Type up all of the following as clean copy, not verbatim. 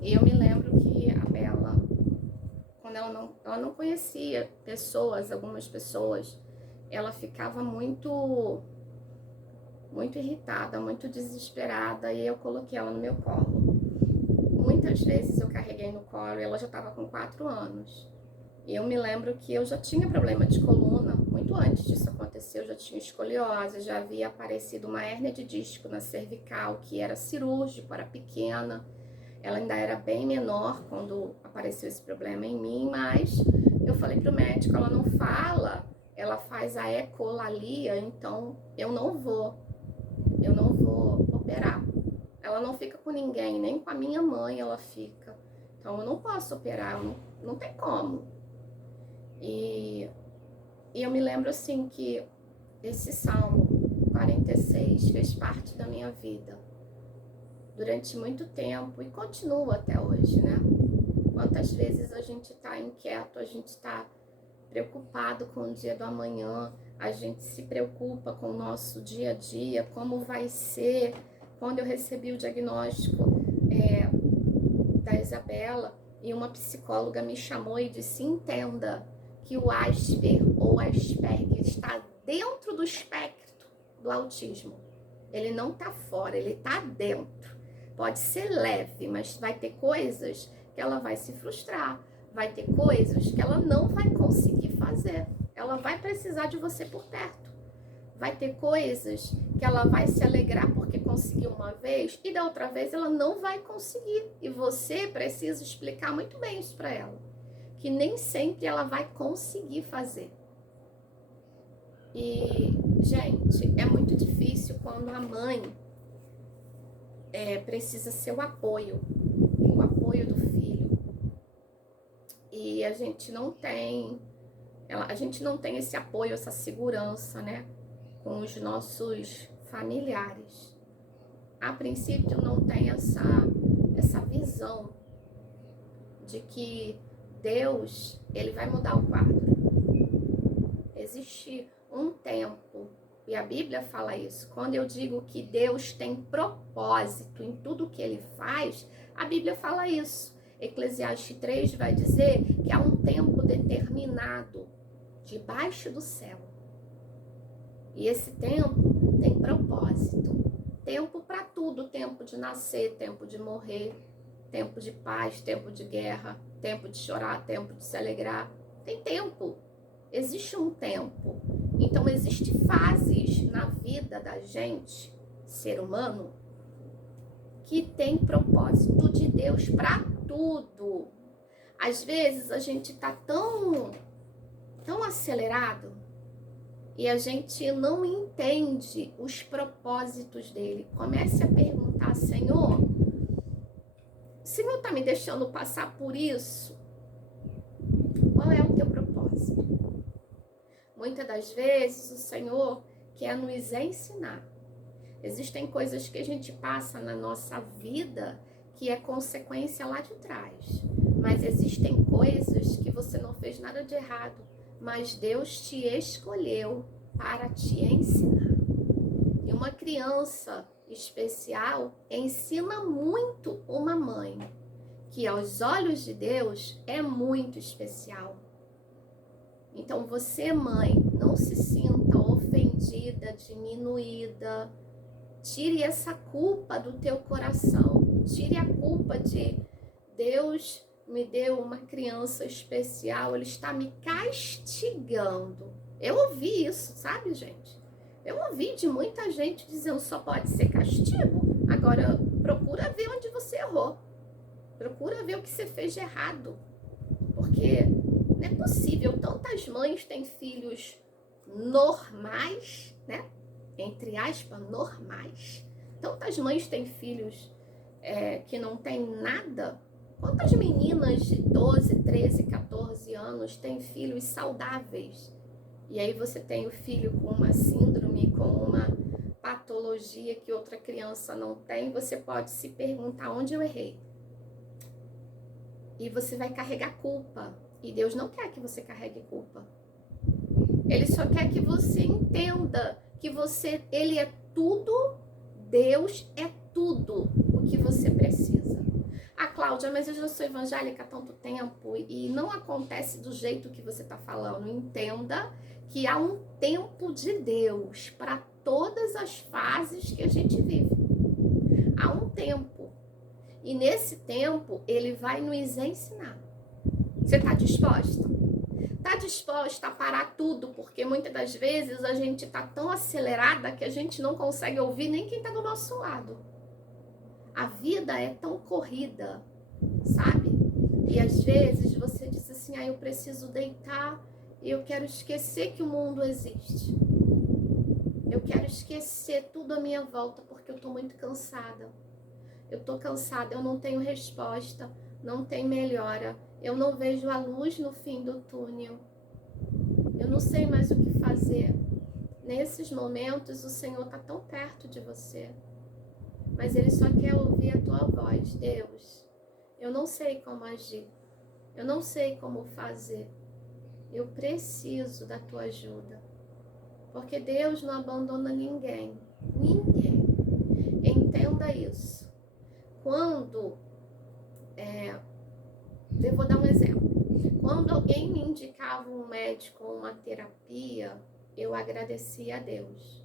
E eu me lembro que a Bela, quando ela não conhecia pessoas, algumas pessoas, ela ficava muito irritada, muito desesperada, e eu coloquei ela no meu colo. Muitas vezes eu carreguei no colo e ela já estava com 4 anos. E eu me lembro que eu já tinha problema de coluna, muito antes disso acontecer, eu já tinha escoliose, já havia aparecido uma hérnia de disco na cervical, que era cirúrgico, era pequena. Ela ainda era bem menor quando apareceu esse problema em mim, mas eu falei pro médico, ela não fala, ela faz a ecolalia, então eu não vou operar. Ela não fica com ninguém, nem com a minha mãe ela fica. Então eu não posso operar, não tem como. E eu me lembro assim que esse Salmo 46 fez parte da minha vida durante muito tempo e continua até hoje, né? Quantas vezes a gente está inquieto, a gente está preocupado com o dia do amanhã, a gente se preocupa com o nosso dia a dia, como vai ser. Quando eu recebi o diagnóstico da Isabela, e uma psicóloga me chamou e disse, entenda que o Asper ou Asperger está dentro do espectro do autismo. Ele não está fora, ele está dentro. Pode ser leve, mas vai ter coisas que ela vai se frustrar, vai ter coisas que ela não vai conseguir fazer. Ela vai precisar de você por perto. Vai ter coisas que ela vai se alegrar porque conseguiu uma vez e da outra vez ela não vai conseguir. E você precisa explicar muito bem isso para ela, que nem sempre ela vai conseguir fazer. E, gente, é muito difícil quando a mãe precisa ser o apoio do filho. E a gente não tem esse apoio, essa segurança, né, com os nossos familiares. A princípio não tem essa visão de que Deus, ele vai mudar o quadro. Existe um tempo, e a Bíblia fala isso. Quando eu digo que Deus tem propósito em tudo que ele faz, a Bíblia fala isso. Eclesiastes 3 vai dizer que há um tempo determinado debaixo do céu. E esse tempo tem propósito. Tempo para tudo, tempo de nascer, tempo de morrer, tempo de paz, tempo de guerra, tempo de chorar, tempo de se alegrar. Tem tempo. Existe um tempo. Então, existem fases na vida da gente, ser humano, que tem propósito de Deus para tudo. Às vezes, a gente tá tão acelerado e a gente não entende os propósitos dele. Comece a perguntar, Senhor, o Senhor tá me deixando passar por isso? Qual é o teu propósito? Muitas das vezes o Senhor quer nos ensinar. Existem coisas que a gente passa na nossa vida que é consequência lá de trás. Mas existem coisas que você não fez nada de errado, mas Deus te escolheu para te ensinar. E uma criança especial ensina muito uma mãe, que aos olhos de Deus é muito especial. Então você, mãe, não se sinta ofendida, diminuída. Tire essa culpa do teu coração. Tire a culpa de Deus me deu uma criança especial, ele está me castigando. Eu ouvi isso, sabe, gente? Eu ouvi de muita gente dizendo só pode ser castigo. Agora, procura ver onde você errou. Procura ver o que você fez de errado. Porque não é possível. Tantas mães têm filhos normais, né? Entre aspas, normais. Tantas mães têm filhos que não têm nada. Quantas meninas de 12, 13, 14 anos têm filhos saudáveis? E aí você tem o filho com uma síndrome, com uma patologia que outra criança não tem, você pode se perguntar onde eu errei. E você vai carregar culpa. E Deus não quer que você carregue culpa. Ele só quer que você entenda que Ele é tudo, Deus é tudo o que você precisa. Ah, claro Cláudia, mas eu já sou evangélica há tanto tempo e não acontece do jeito que você está falando. Entenda que há um tempo de Deus para todas as fases que a gente vive. Há um tempo. E nesse tempo, ele vai nos ensinar. Você está disposta? Está disposta a parar tudo? Porque muitas das vezes a gente está tão acelerada que a gente não consegue ouvir nem quem está do nosso lado. A vida é tão corrida, sabe? E às vezes você diz assim, eu preciso deitar e eu quero esquecer que o mundo existe. Eu quero esquecer tudo à minha volta porque eu tô muito cansada. Eu tô cansada, eu não tenho resposta, não tem melhora. Eu não vejo a luz no fim do túnel. Eu não sei mais o que fazer. Nesses momentos o Senhor tá tão perto de você. Mas Ele só quer ouvir a tua voz. Deus, eu não sei como agir. Eu não sei como fazer. Eu preciso da tua ajuda. Porque Deus não abandona ninguém. Ninguém. Entenda isso. Quando... eu vou dar um exemplo. Quando alguém me indicava um médico ou uma terapia, eu agradecia a Deus.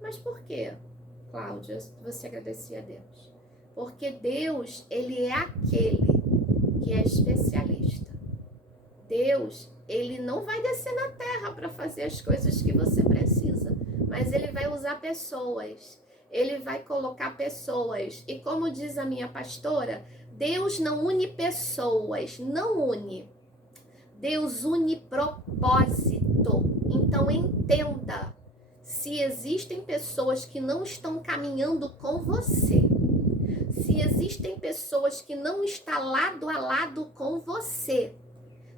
Mas por quê, Cláudia, você agradecia a Deus? Porque Deus, Ele é aquele que é especialista. Deus, Ele não vai descer na terra para fazer as coisas que você precisa, mas Ele vai usar pessoas. Ele vai colocar pessoas. E como diz a minha pastora, Deus não une pessoas, não une. Deus une propósito. Então entenda, se existem pessoas que não estão caminhando com você, se existem pessoas que não estão lado a lado com você,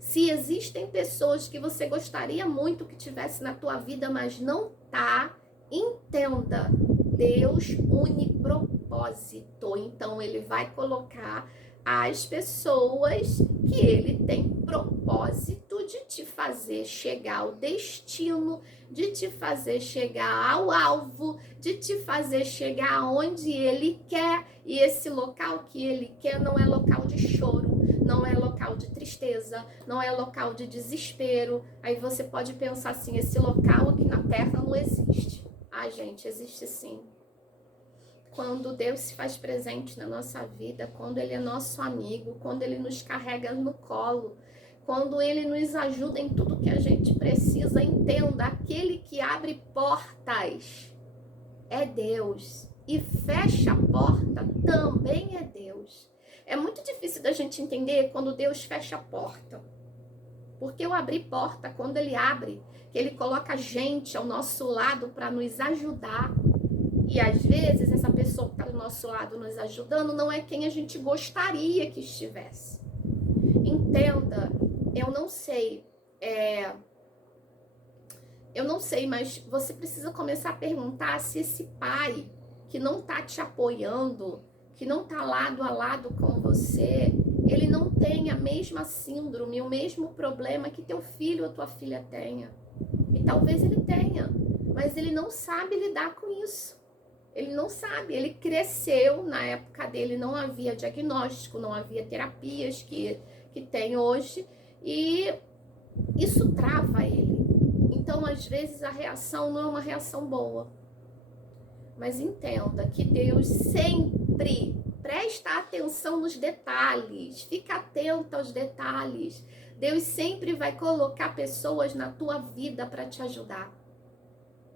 se existem pessoas que você gostaria muito que tivesse na tua vida, mas não tá, entenda, Deus une propósito. Então Ele vai colocar as pessoas que Ele tem propósito de te fazer chegar ao destino, de te fazer chegar ao alvo, de te fazer chegar aonde Ele quer. E esse local que Ele quer não é local de choro, não é local de tristeza, não é local de desespero. Aí você pode pensar assim, esse local aqui na terra não existe. Gente, existe sim. Quando Deus se faz presente na nossa vida, quando Ele é nosso amigo, quando Ele nos carrega no colo, quando Ele nos ajuda em tudo que a gente precisa, entenda, aquele que abre portas é Deus e fecha a porta também é Deus. É muito difícil da gente entender quando Deus fecha a porta. Porque eu abri porta, quando Ele abre, que Ele coloca gente ao nosso lado para nos ajudar. E às vezes essa pessoa que está do nosso lado nos ajudando não é quem a gente gostaria que estivesse. Entenda, eu não sei, mas você precisa começar a perguntar se esse pai que não está te apoiando, que não está lado a lado com você, ele não tem a mesma síndrome, o mesmo problema que teu filho ou tua filha tenha. E talvez ele tenha, mas ele não sabe lidar com isso. Ele não sabe, ele cresceu, na época dele não havia diagnóstico, não havia terapias que tem hoje, e isso trava ele. Então, às vezes, a reação não é uma reação boa. Mas entenda que Deus sempre presta atenção nos detalhes, fica atento aos detalhes. Deus sempre vai colocar pessoas na tua vida para te ajudar.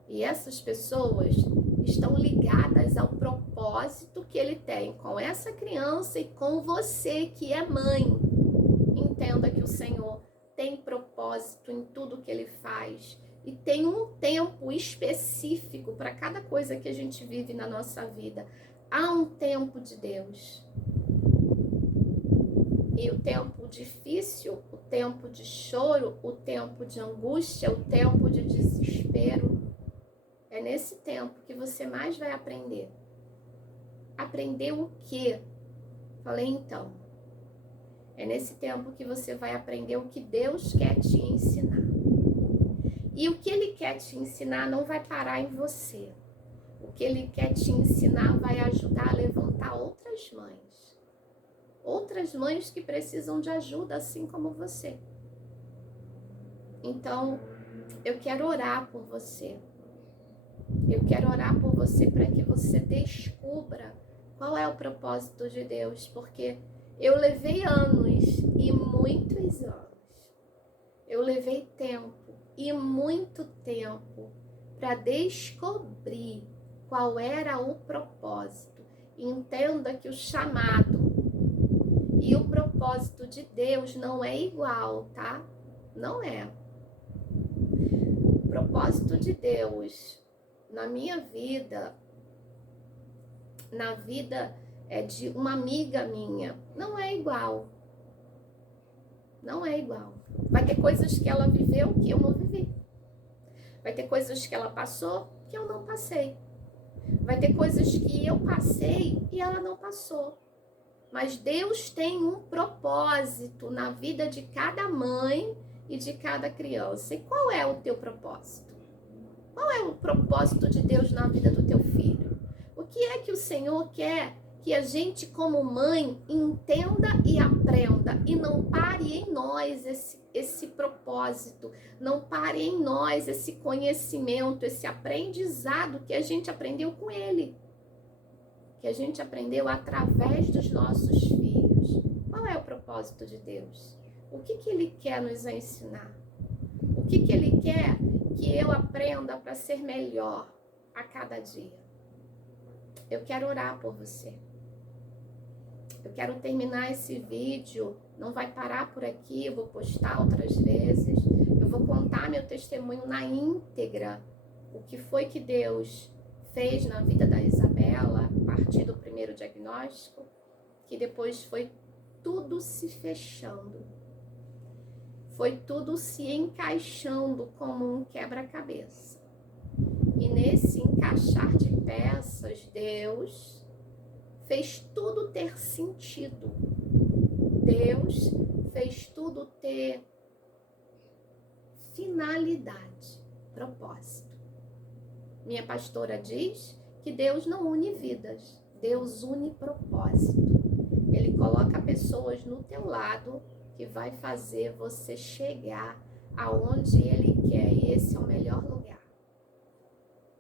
E essas pessoas estão ligadas ao propósito que Ele tem com essa criança e com você que é mãe. Entenda que o Senhor tem propósito em tudo que Ele faz e tem um tempo específico para cada coisa que a gente vive na nossa vida. Há um tempo de Deus. E o tempo difícil, o tempo de choro, o tempo de angústia, o tempo de desespero, é nesse tempo que você mais vai aprender. Aprender o quê? Falei então. É nesse tempo que você vai aprender o que Deus quer te ensinar. E o que Ele quer te ensinar não vai parar em você. O que Ele quer te ensinar vai ajudar a levantar outras mães, outras mães que precisam de ajuda, assim como você. Então, eu quero orar por você. Eu quero orar por você para que você descubra qual é o propósito de Deus, porque eu levei anos e muitos anos. Eu levei tempo e muito tempo para descobrir qual era o propósito. Entenda que o chamado e o propósito de Deus não é igual, tá? Não é. O propósito de Deus na minha vida, na vida de uma amiga minha, não é igual. Não é igual. Vai ter coisas que ela viveu que eu não vivi. Vai ter coisas que ela passou que eu não passei. Vai ter coisas que eu passei e ela não passou. Mas Deus tem um propósito na vida de cada mãe e de cada criança. E qual é o teu propósito? Qual é o propósito de Deus na vida do teu filho? O que é que o Senhor quer que a gente, como mãe, entenda e aprenda? E não pare em nós esse propósito, não pare em nós esse conhecimento, esse aprendizado que a gente aprendeu com Ele, que a gente aprendeu através dos nossos filhos. Qual é o propósito de Deus? O que Ele quer nos ensinar? O que Ele quer que eu aprenda para ser melhor a cada dia? Eu quero orar por você. Eu quero terminar esse vídeo, não vai parar por aqui, eu vou postar outras vezes. Eu vou contar meu testemunho na íntegra, o que foi que Deus fez na vida da Isabela, a partir do primeiro diagnóstico, que depois foi tudo se fechando. Foi tudo se encaixando como um quebra-cabeça. E nesse encaixar de peças, Deus fez tudo ter sentido. Deus fez tudo ter finalidade, propósito. Minha pastora diz que Deus não une vidas, Deus une propósito. Ele coloca pessoas no teu lado que vai fazer você chegar aonde Ele quer. E esse é o melhor lugar.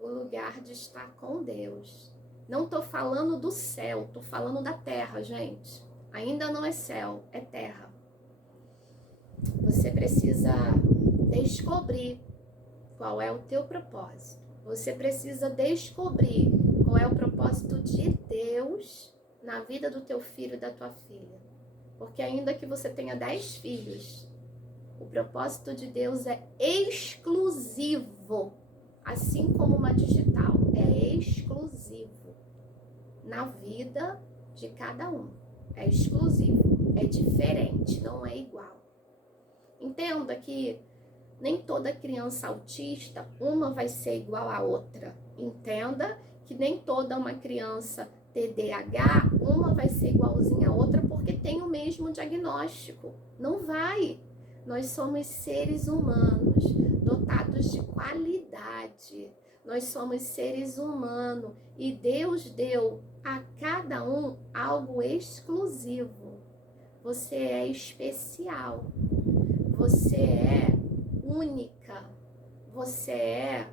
O lugar de estar com Deus. Não estou falando do céu, estou falando da terra, gente. Ainda não é céu, é terra. Você precisa descobrir qual é o teu propósito. Você precisa descobrir qual é o propósito de Deus na vida do teu filho e da tua filha. Porque ainda que você tenha 10 filhos, o propósito de Deus é exclusivo. Assim como uma digital, é exclusivo na vida de cada um. É exclusivo, é diferente, não é igual. Entenda que nem toda criança autista, uma vai ser igual à outra. Entenda que nem toda uma criança TDAH, uma vai ser igualzinha à outra porque tem o mesmo diagnóstico. Não vai. Nós somos seres humanos, dotados de qualidade. Nós somos seres humanos e Deus deu a cada um algo exclusivo. Você é especial. Você é única. Você é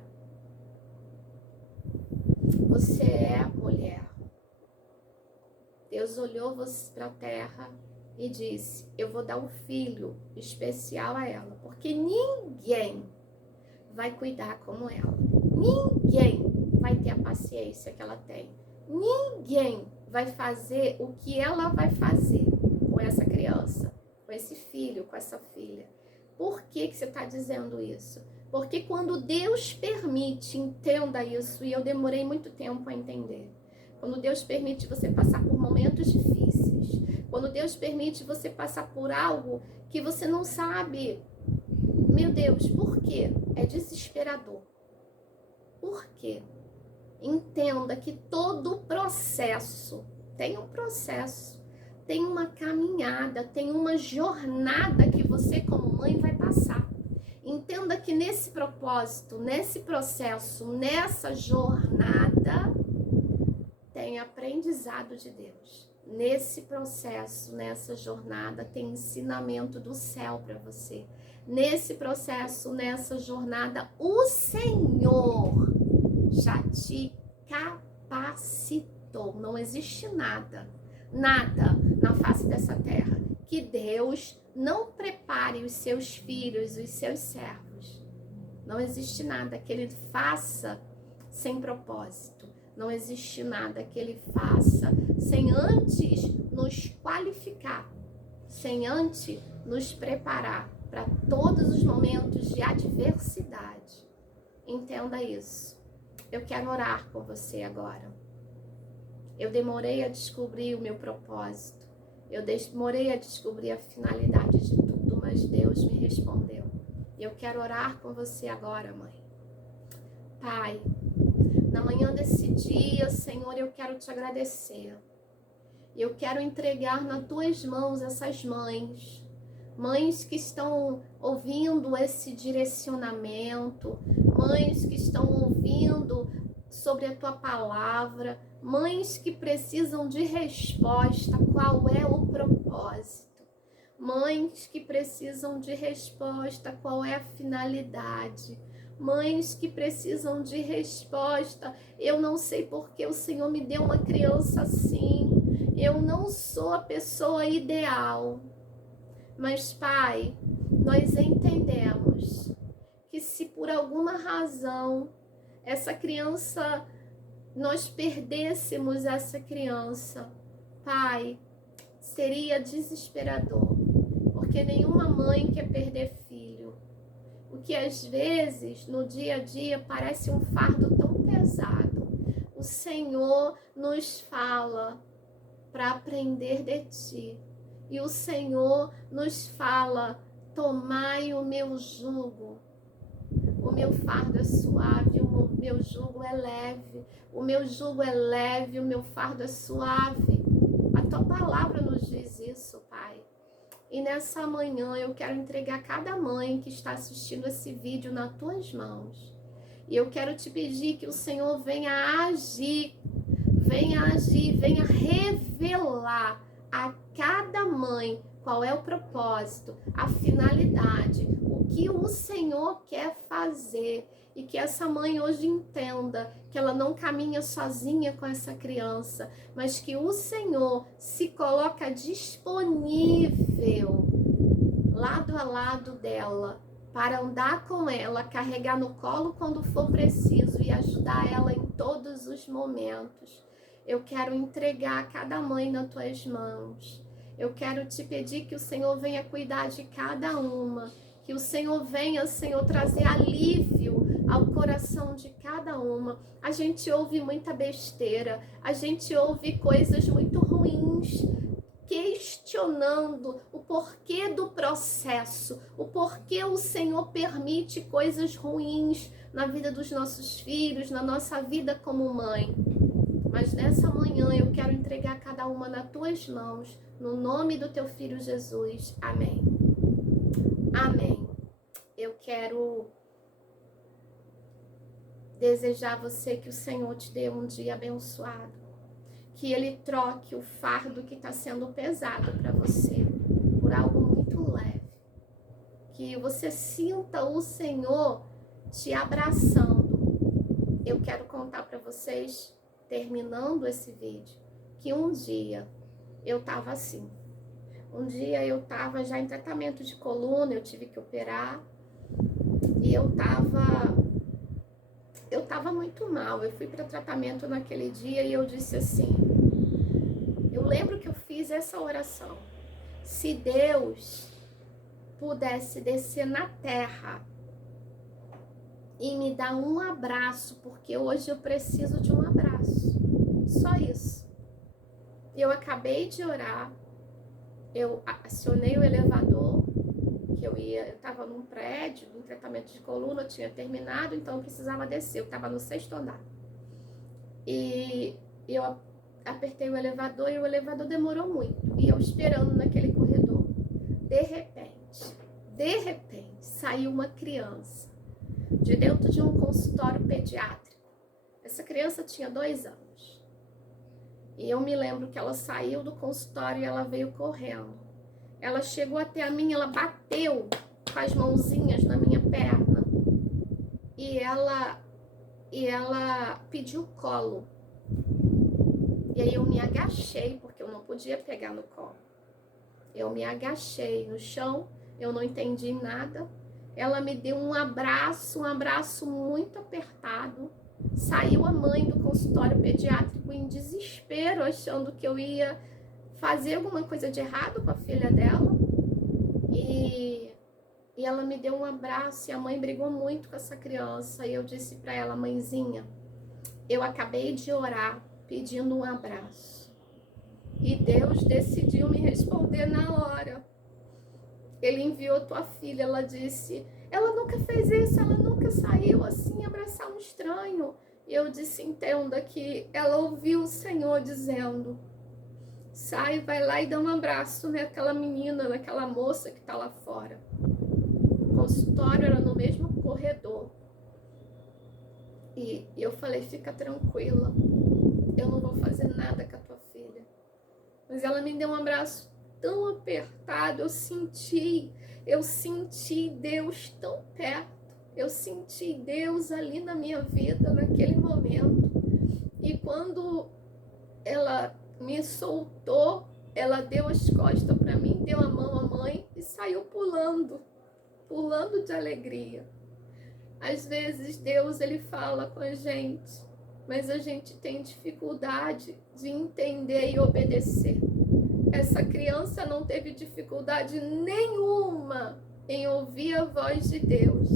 mulher. Deus olhou você para a terra e disse: eu vou dar um filho especial a ela, porque ninguém vai cuidar como ela. Ninguém vai ter a paciência que ela tem. Ninguém vai fazer o que ela vai fazer com essa criança, com esse filho, com essa filha. Por que você está dizendo isso? Porque quando Deus permite, entenda isso, e eu demorei muito tempo a entender. Quando Deus permite você passar por momentos difíceis, quando Deus permite você passar por algo que você não sabe, meu Deus, por quê? É desesperador. Por quê? Entenda que todo processo tem um processo, tem uma caminhada, tem uma jornada que você como mãe vai passar. Entenda que nesse propósito, nesse processo, nessa jornada, tem aprendizado de Deus. nesse processo, nessa jornada, tem ensinamento do céu para você. Nesse processo, nessa jornada, o Senhor já te capacitou. Não existe nada na face dessa terra que Deus não prepare os seus filhos, os seus servos. Não existe nada que Ele faça sem propósito. Não existe nada que Ele faça sem antes nos qualificar, sem antes nos preparar para todos os momentos de adversidade. Entenda isso. Eu quero orar com você agora. Eu demorei a descobrir o meu propósito. Eu demorei a descobrir a finalidade de tudo, mas Deus me respondeu. E eu quero orar com você agora, mãe. Pai, na manhã desse dia, Senhor, eu quero te agradecer. Eu quero entregar nas tuas mãos essas mães. Mães que estão ouvindo esse direcionamento. Mães que estão ouvindo sobre a tua palavra. Mães que precisam de resposta. Qual é o propósito? Mães que precisam de resposta. Qual é a finalidade? Mães que precisam de resposta. Eu não sei porque o Senhor me deu uma criança assim. Eu não sou a pessoa ideal. Mas, Pai, nós entendemos que se por alguma razão essa criança, nós perdêssemos essa criança, Pai, seria desesperador. Porque nenhuma mãe quer perder filho. O que às vezes, no dia a dia, parece um fardo tão pesado. O Senhor nos fala para aprender de Ti. E o Senhor nos fala, tomai o meu jugo. O meu fardo é suave, o meu jugo é leve. O meu jugo é leve, o meu fardo é suave. A Tua palavra nos diz isso, Pai. E nessa manhã eu quero entregar cada mãe que está assistindo esse vídeo nas Tuas mãos. E eu quero te pedir que o Senhor venha agir, venha revelar a cada mãe qual é o propósito, a finalidade, o que o Senhor quer fazer. E que essa mãe hoje entenda que ela não caminha sozinha com essa criança, mas que o Senhor se coloca disponível, lado a lado dela, para andar com ela, carregar no colo quando for preciso e ajudar ela em todos os momentos. Eu quero entregar cada mãe nas Tuas mãos. Eu quero te pedir que o Senhor venha cuidar de cada uma. Que o Senhor venha, Senhor, trazer alívio ao coração de cada uma. A gente ouve muita besteira. A gente ouve coisas muito ruins, questionando o porquê do processo. O porquê o Senhor permite coisas ruins na vida dos nossos filhos, na nossa vida como mãe. Mas nessa manhã eu quero entregar cada uma nas Tuas mãos, no nome do Teu Filho Jesus. Amém. Amém. Eu quero desejar a você que o Senhor te dê um dia abençoado. Que Ele troque o fardo que está sendo pesado para você por algo muito leve. Que você sinta o Senhor te abraçando. Eu quero contar para vocês, terminando esse vídeo, que um dia eu estava assim. Um dia eu estava já em tratamento de coluna, eu tive que operar. E eu estava muito mal. Eu fui para tratamento naquele dia e eu disse assim, eu lembro que eu fiz essa oração. Se Deus pudesse descer na terra e me dar um abraço, porque hoje eu preciso de um abraço. Só isso. Eu acabei de orar, eu acionei o elevador, que eu estava num prédio, num tratamento de coluna, eu tinha terminado, então eu precisava descer, eu estava no 6º andar. E eu apertei o elevador e o elevador demorou muito, e eu esperando naquele corredor. De repente, saiu uma criança de dentro de um consultório pediátrico. Essa criança tinha 2 anos. E eu me lembro que ela saiu do consultório e ela veio correndo. Ela chegou até a mim, ela bateu com as mãozinhas na minha perna. E ela pediu colo. E aí eu me agachei, porque eu não podia pegar no colo. Eu me agachei no chão, eu não entendi nada. Ela me deu um abraço muito apertado. Saiu a mãe do consultório pediátrico em desespero, achando que eu ia fazer alguma coisa de errado com a filha dela. E ela me deu um abraço e a mãe brigou muito com essa criança. E eu disse para ela: mãezinha, eu acabei de orar pedindo um abraço. E Deus decidiu me responder na hora. Ele enviou tua filha. Ela disse: ela nunca fez isso, ela nunca saiu assim abraçar um estranho. E eu disse: entenda que ela ouviu o Senhor dizendo: sai, vai lá e dá um abraço naquela menina, naquela moça que está lá fora. O consultório era no mesmo corredor. E eu falei: fica tranquila, eu não vou fazer nada com a tua filha. Mas ela me deu um abraço tão apertado, eu senti Deus tão perto, eu senti Deus ali na minha vida, naquele momento. E quando ela me soltou, ela deu as costas para mim, deu a mão à mãe e saiu pulando de alegria. Às vezes Deus, ele fala com a gente, mas a gente tem dificuldade de entender e obedecer. Essa criança não teve dificuldade nenhuma em ouvir a voz de Deus.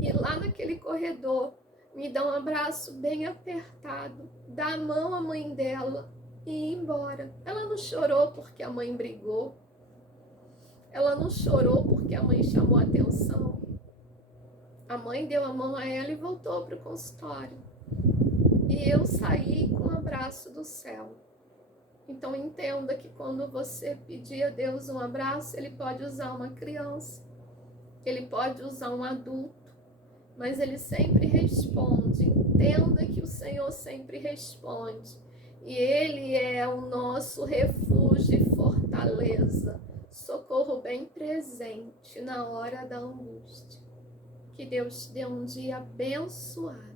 E lá naquele corredor, me dá um abraço bem apertado, dá a mão à mãe dela e ir embora. Ela não chorou porque a mãe brigou. Ela não chorou porque a mãe chamou a atenção. A mãe deu a mão a ela e voltou para o consultório. E eu saí com o abraço do céu. Então entenda que quando você pedir a Deus um abraço, Ele pode usar uma criança, Ele pode usar um adulto, mas Ele sempre responde. Entenda que o Senhor sempre responde. E Ele é o nosso refúgio e fortaleza, socorro bem presente na hora da angústia. Que Deus te dê um dia abençoado.